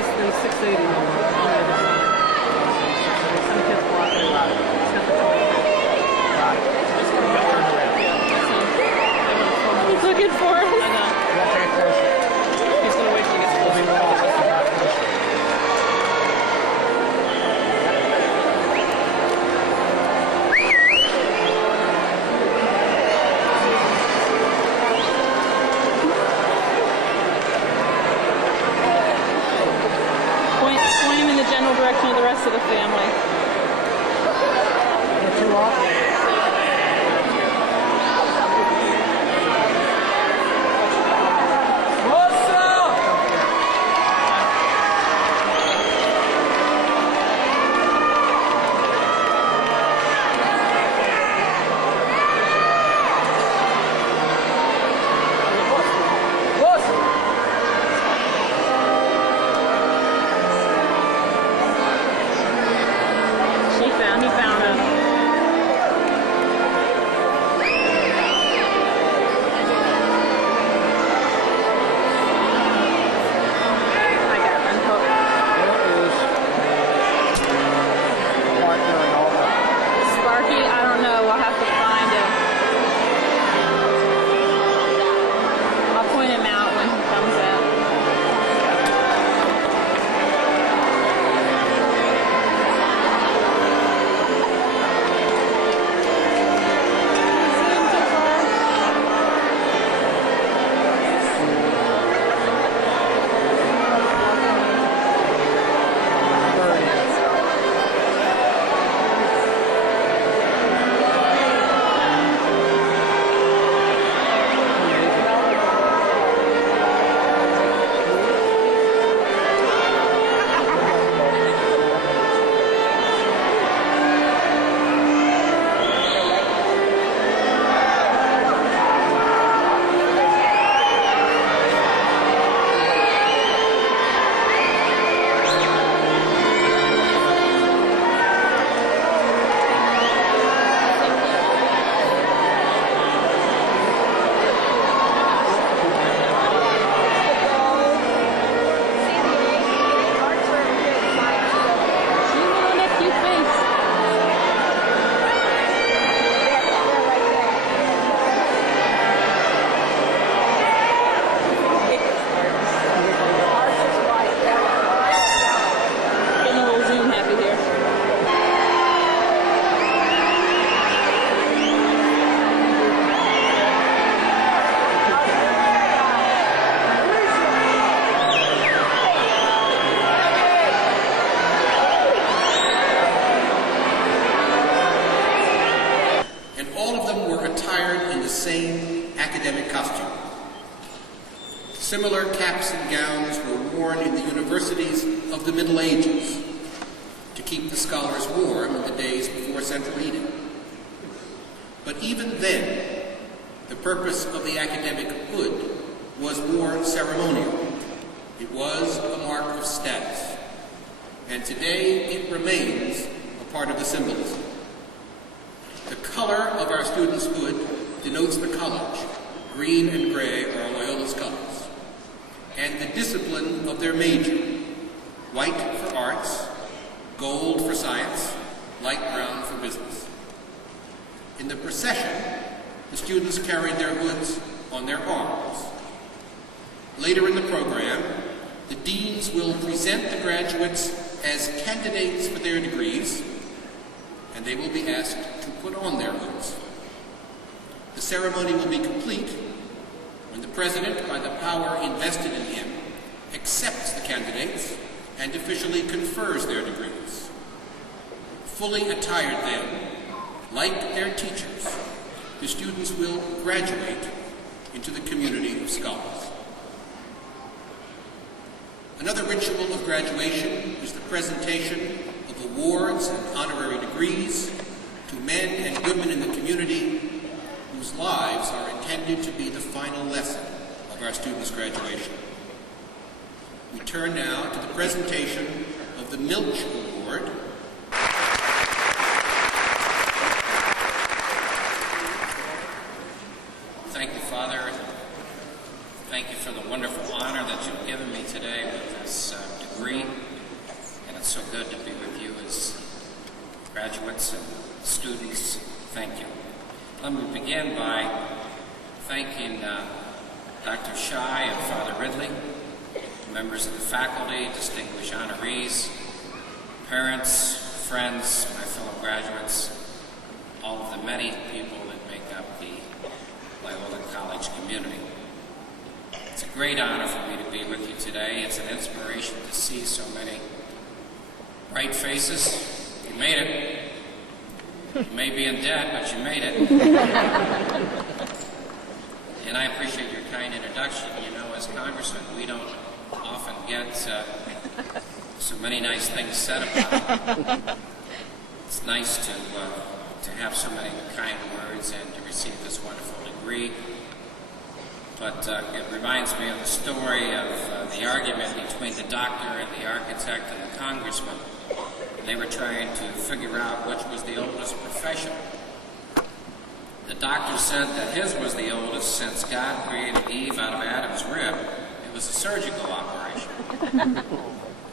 less than 680 no more on the other side. Some kids block it out. He's looking for him. I know. He's going to wait till he gets closer. Point him in the general direction of the rest of the family. Too long? He found him. I got him. Sparky, I don't know. We'll have to find him. I'll point him out when he comes out. Same academic costume. Similar caps and gowns were worn in the universities of the Middle Ages to keep the scholars warm in the days before central heating. But even then, the purpose of the academic hood was more ceremonial. It was a mark of status. And today it remains a part of the symbolism. The color of our students' hood denotes the college. Green and gray are Loyola's colors. And the discipline of their major. White for arts, gold for science, light brown for business. In the procession, the students carried their hoods on their arms. Later in the program, the deans will present the graduates as candidates for their degrees, and they will be asked to put on their hoods. The ceremony will be complete when the president, by the power invested in him, accepts the candidates and officially confers their degrees. Fully attired then, like their teachers, the students will graduate into the community of scholars. Another ritual of graduation is the presentation of awards and honorary degrees to men and women in the community whose lives are intended to be the final lesson of our students' graduation. We turn now to the presentation of the Milch Award. Thank you, Father. Thank you for the wonderful honor that you've given me today with this degree, and it's so good to be with you as graduates and students. Thank you. Let me begin by thanking Dr. Shai and Father Ridley, members of the faculty, distinguished honorees, parents, friends, my fellow graduates, all of the many people that make up the Loyola College community. It's a great honor for me to be with you today. It's an inspiration to see so many bright faces. You made it. You may be in debt, but you made it. And I appreciate your kind introduction. You know, as congressmen, we don't often get so many nice things said about it. It's nice to have so many kind words and to receive this wonderful degree. But it reminds me of the story of the argument between the doctor and the architect and the congressman. And they were trying to figure out which was the oldest profession. The doctor said that his was the oldest since God created Eve out of Adam's rib. It was a surgical operation.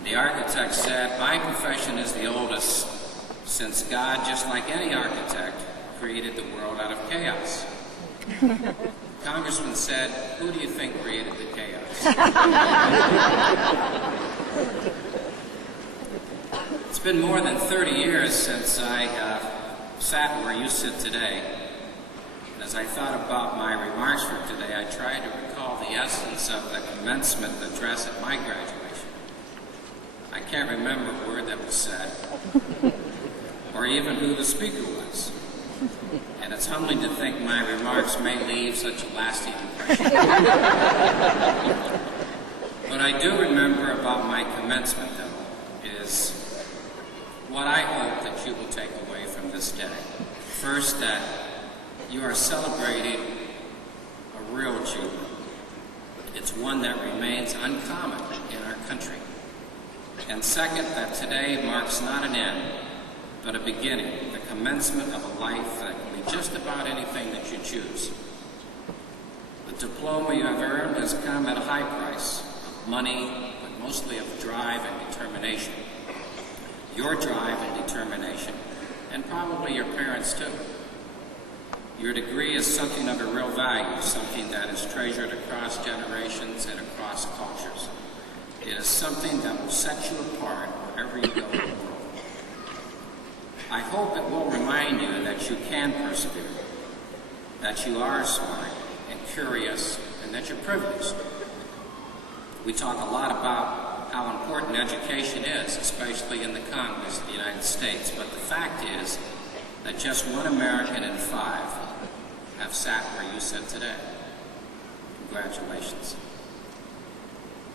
The architect said, my profession is the oldest since God, just like any architect, created the world out of chaos. Congressman said, who do you think created the chaos? It's been more than 30 years since I sat where you sit today. And as I thought about my remarks for today, I tried to recall the essence of the commencement address at my graduation. I can't remember a word that was said, or even who the speaker was. And it's humbling to think my remarks may leave such a lasting impression. What I do remember about my commencement, though, is what I hope that you will take away from this day. First, that you are celebrating a real achievement. It's one that remains uncommon in our country. And second, that today marks not an end, but a beginning, the commencement of a life that can be just about anything that you choose. The diploma you have earned has come at a high price of money, but mostly of drive and determination. Your drive and determination, and probably your parents too. Your degree is something of a real value, something that is treasured across generations and across cultures. It is something that will set you apart wherever you go in the world. I hope it will remind you that you can persevere, that you are smart and curious, and that you're privileged. We talk a lot about how important education is, especially in the Congress of the United States, but the fact is that just 1 American in 5 have sat where you sit today. Congratulations.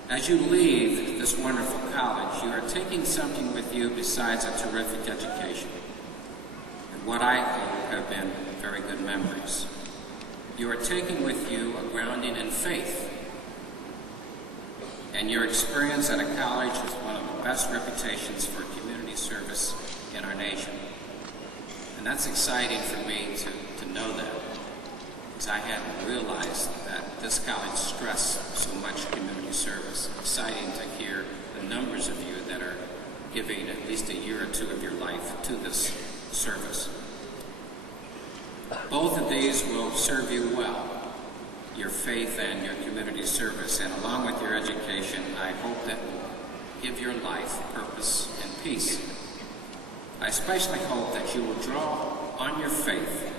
As you leave this wonderful college, you are taking something with you besides a terrific education, and what I hope have been very good memories. You are taking with you a grounding in faith, and your experience at a college with one of the best reputations for community service in our nation. And that's exciting for me to know that, because I hadn't realized that this college stressed so much community service. Exciting to hear the numbers of you that are giving at least a year or two of your life to this service. Both of these will serve you well, your faith and your community service, and along with your education, I hope that will give your life purpose and peace. I especially hope that you will draw on your faith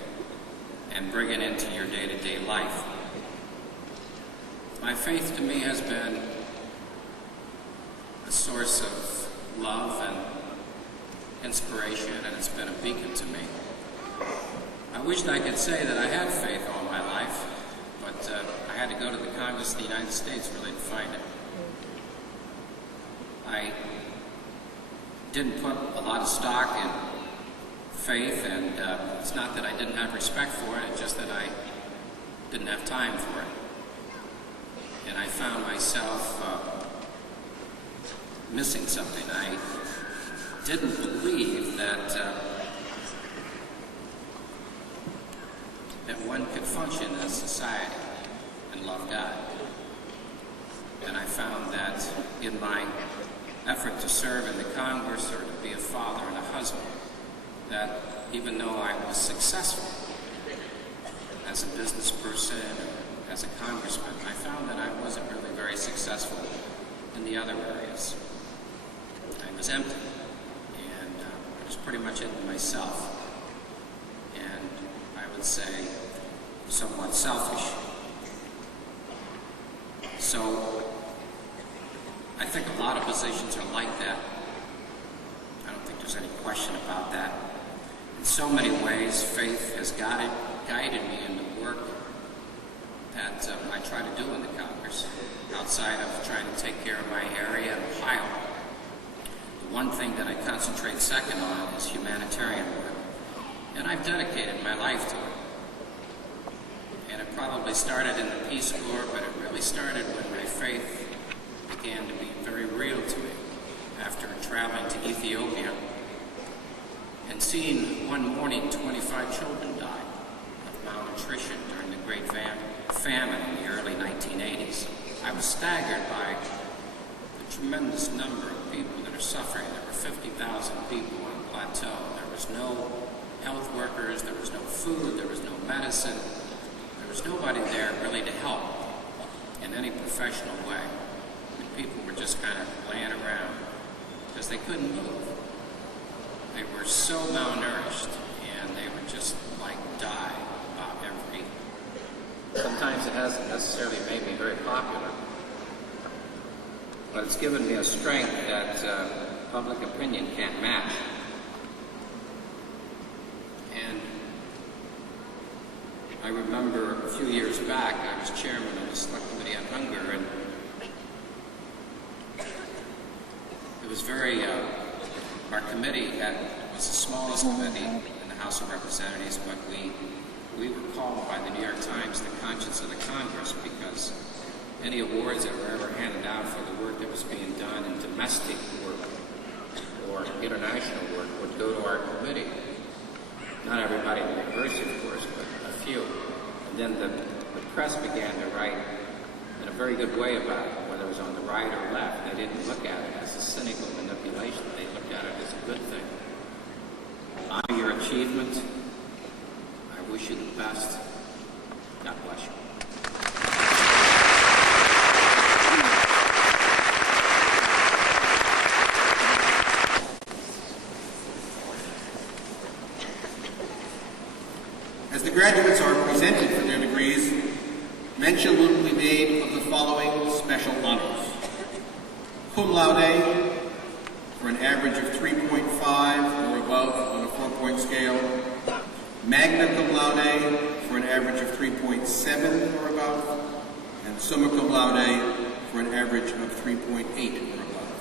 and bring it into your day-to-day life. My faith to me has been a source of love and inspiration, and it's been a beacon to me. I wished I could say that I had faith all my life, but I had to go to the Congress of the United States really to find it. I didn't put a lot of stock in faith, and it's not that I didn't have respect for it, it's just that I didn't have time for it. And I found myself missing something. I didn't believe that that one could function as society and love God. And I found that in my effort to serve in the Congress or to be a father and a husband, that even though I was successful as a business person or as a congressman, I found that I wasn't really very successful in the other areas. I was empty, and I was pretty much into myself, and I would say somewhat selfish. So I think a lot of positions are like that. I don't think there's any question about that. In so many ways, faith has guided me in the work that I try to do in the Congress, outside of trying to take care of my area in Ohio. The one thing that I concentrate second on is humanitarian work, and I've dedicated my life to it. And it probably started in the Peace Corps, but it really started when my faith began to be very real to me after traveling to Ethiopia and seeing one morning 25 children die of malnutrition during the Great Famine in the early 1980s. I was staggered by the tremendous number of people that are suffering. There were 50,000 people on the plateau. There was no health workers, there was no food, there was no medicine. There was nobody there really to help in any professional way. And people were just kind of laying around because they couldn't move. They were so malnourished, and they would just like die about every. Sometimes it hasn't necessarily made me very popular, but it's given me a strength that public opinion can't match. And I remember a few years back, I was chairman of the Select Committee on Hunger, and it was very, our committee was the smallest committee in the House of Representatives, but we were called by the New York Times the conscience of the Congress, because any awards that were ever handed out for the work that was being done in domestic work or international work would go to our committee. Not everybody in the university, of course, but a few. And then the press began to write in a very good way about it, whether it was on the right or left. They didn't look at it as a cynical manipulation. They looked at it as a good thing. Honor your achievement. I wish you the best. God bless you. As the graduates are presented for their degrees, mention will be made of the following special honors. Cum laude, for an average of 3.5 or above on a 4-point scale. Magna cum laude, for an average of 3.7 or above. And summa cum laude, for an average of 3.8 or above.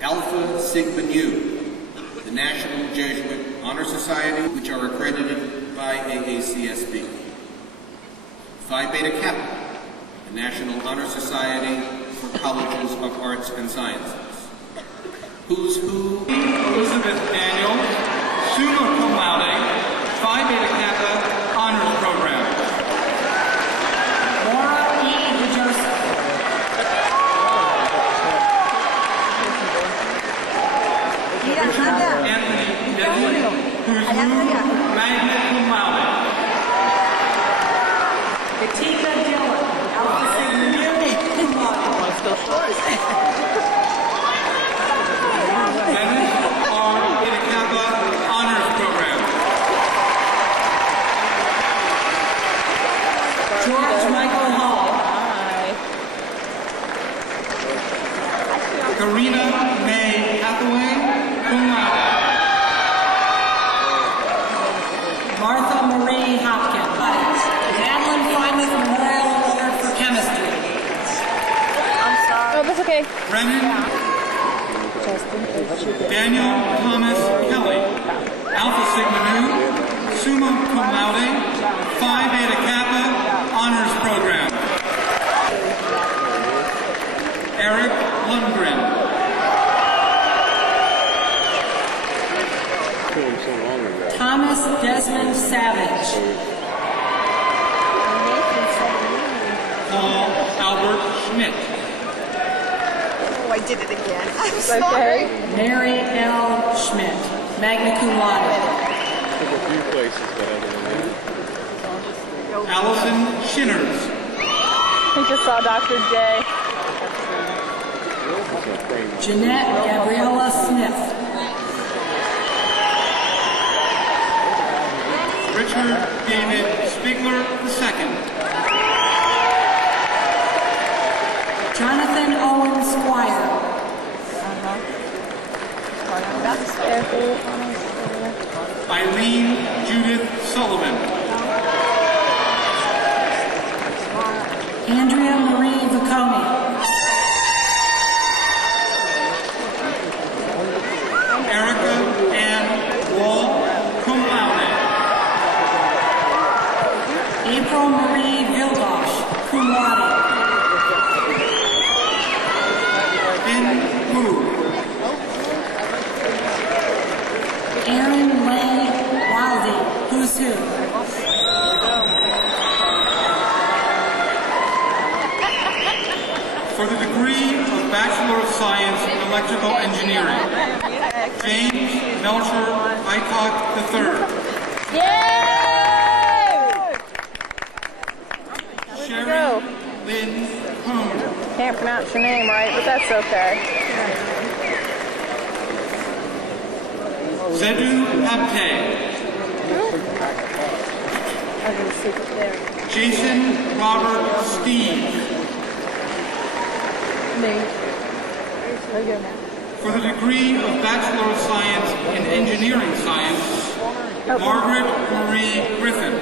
Alpha Sigma Nu, the National Jesuit Honor Society, which are accredited by AACSB. Phi Beta Kappa, the National Honor Society for Colleges of Arts and Sciences. Who's Who? Elizabeth Daniel, summa cum laude, Phi Beta Kappa Honors Program. Laura E. DeJoseph. Anthony Desmond, who's magna cum laude. Katika Dillon, Alpha Sigma Nu, cum laude. Dennis R. Beta Kappa Honors Program. George Michael Hall. Karina May Hathaway, cum laude. Martha Marie Hopkins. Madeline Flyman Memorial Award for Chemistry. Oh, that's okay. Brennan Daniel Thomas Kelly, Alpha Sigma Nu, summa cum laude, Phi Beta Kappa Honors Program. Eric Lundgren. Thomas Desmond Savage. Paul Albert Schmidt. I did it again. I'm It's sorry. okay. Mary L. Schmidt, magna cum laude. Took a few places, but other than that. Allison Shinners. We just saw Dr. J. Jeanette Gabriella Smith. Richard David Spiegler II. Jonathan Owen Squire. Eileen Judith Sullivan. Andrea Marie Viconi. Erica Ann Wall, cum laude. April Marie Vildosh, cum laude. Bin Wu. Aaron Lay Wildy, who's who. For the degree of Bachelor of Science in Electrical Engineering, James Melcher Aycock III. Yay! Sharon Lynn Coon. Can't pronounce your name right, but that's okay. Zedu Abte. I didn't see it there. Jason Robert Steve. Me. There you go now. For the degree of Bachelor of Science in Engineering Science, Margaret Marie Griffin.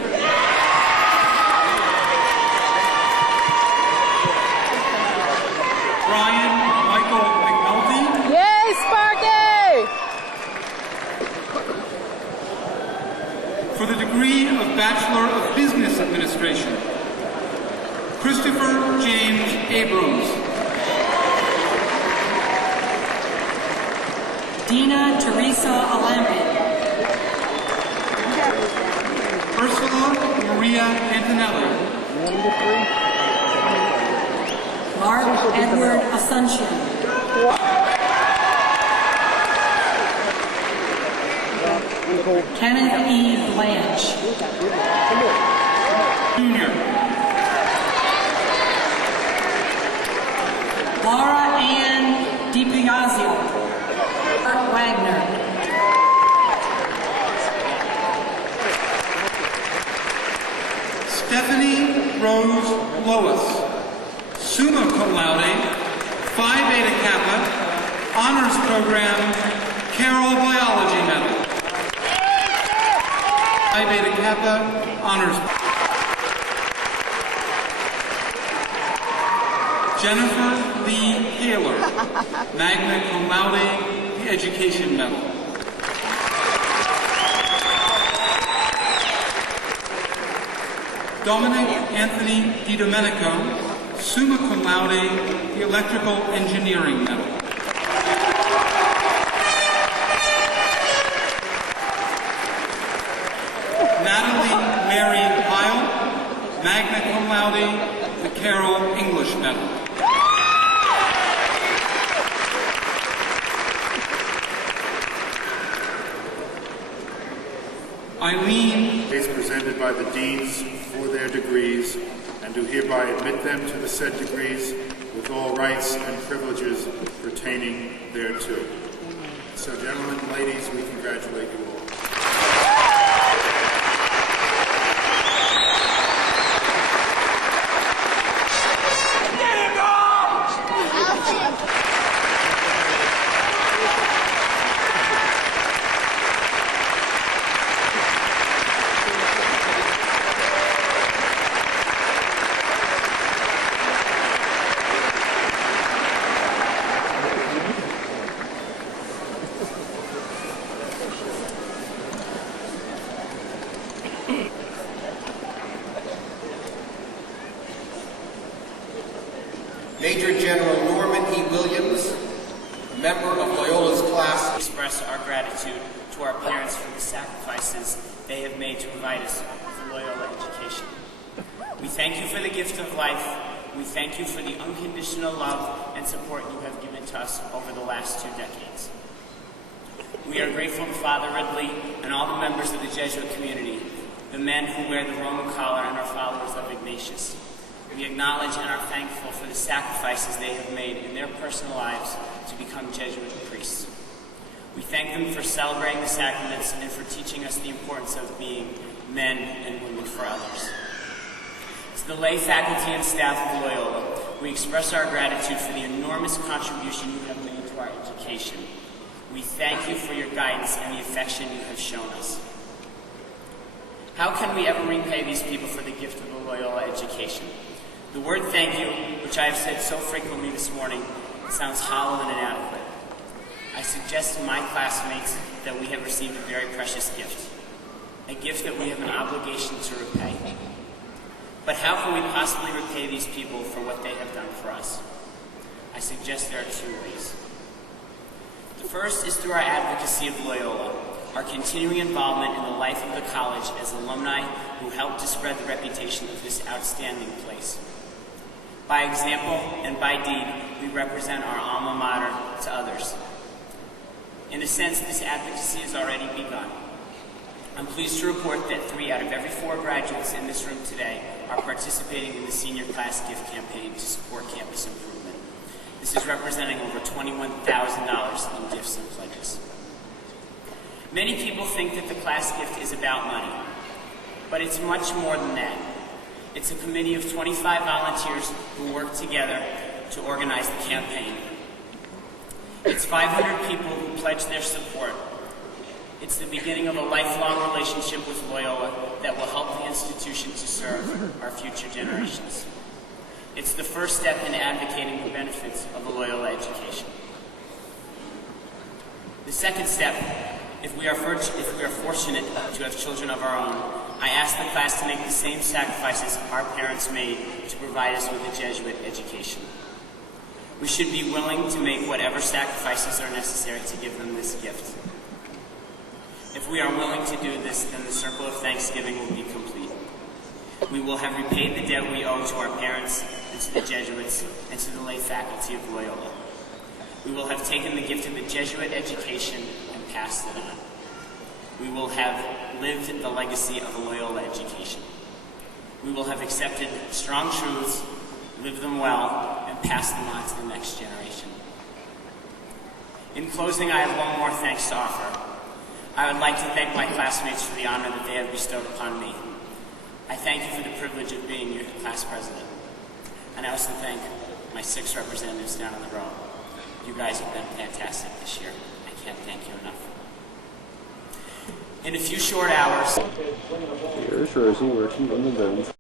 Brian Michael McNulty. Yay, Sparky! For the degree of Bachelor of Business Administration, Christopher James Abrams. Dina Teresa Alampi. Ursula Maria Antonelli. Mark Edward Asuncion. Kenneth E. Blanche. Jr. Laura Ann DiPiazio. Art Wagner. Stephanie Rose Lois, summa cum laude, Phi Beta Kappa, Honors Program, Carroll Biology Medal. Phi Beta Kappa, Honors. Jennifer Lee Taylor, magna cum laude, the Education Medal. Dominic Anthony DiDomenico, summa cum laude, the Electrical Engineering Medal. Natalie Mary Pyle, magna cum laude, the Carroll English Medal. Eileen Is presented by the deans for their degrees and do hereby admit them to the said degrees with all rights and privileges pertaining thereto. So gentlemen and ladies, we congratulate you all. Major General Norman E. Williams, member of Loyola's class. Express our gratitude to our parents for the sacrifices they have made to provide us with a Loyola education. We thank you for the gift of life we thank you for the unconditional love and support you have given to us over the last 2 decades. We are grateful to Father Ridley and all the members of the Jesuit community, the men who wear the Roman collar and are followers of Ignatius. We acknowledge and are thankful for the sacrifices they have made in their personal lives to become Jesuit priests. We thank them for celebrating the sacraments and for teaching us the importance of being men and women for others. To the lay faculty and staff of Loyola, we express our gratitude for the enormous contribution you have made to our education. We thank you for your guidance and the affection you have shown us. How can we ever repay these people for the gift of the Loyola education? The word thank you, which I have said so frequently this morning, sounds hollow and inadequate. I suggest to my classmates that we have received a very precious gift, a gift that we have an obligation to repay. But how can we possibly repay these people for what they have done for us? I suggest there are 2 ways. The first is through our advocacy of Loyola, our continuing involvement in the life of the college as alumni who helped to spread the reputation of this outstanding place. By example and by deed, we represent our alma mater to others. In a sense, this advocacy has already begun. I'm pleased to report that 3 out of every 4 graduates in this room today are participating in the senior class gift campaign to support campus improvement. This is representing over $21,000 in gifts and pledges. Many people think that the class gift is about money, but it's much more than that. It's a committee of 25 volunteers who work together to organize the campaign. It's 500 people who pledge their support. It's the beginning of a lifelong relationship with Loyola that will help the institution to serve our future generations. It's the first step in advocating the benefits of a Loyola education. The second step, if we are fortunate to have children of our own, I ask the class to make the same sacrifices our parents made to provide us with a Jesuit education. We should be willing to make whatever sacrifices are necessary to give them this gift. If we are willing to do this, then the circle of thanksgiving will be complete. We will have repaid the debt we owe to our parents and to the Jesuits and to the lay faculty of Loyola. We will have taken the gift of a Jesuit education and passed it on. We will have lived the legacy of a Loyola education. We will have accepted strong truths, lived them well, and passed them on to the next generation. In closing, I have one more thanks to offer. I would like to thank my classmates for the honor that they have bestowed upon me. I thank you for the privilege of being your class president. And I also thank my 6 representatives down in the row. You guys have been fantastic this year. I can't thank you enough. In a few short hours... Hier is Rosie working on the booms.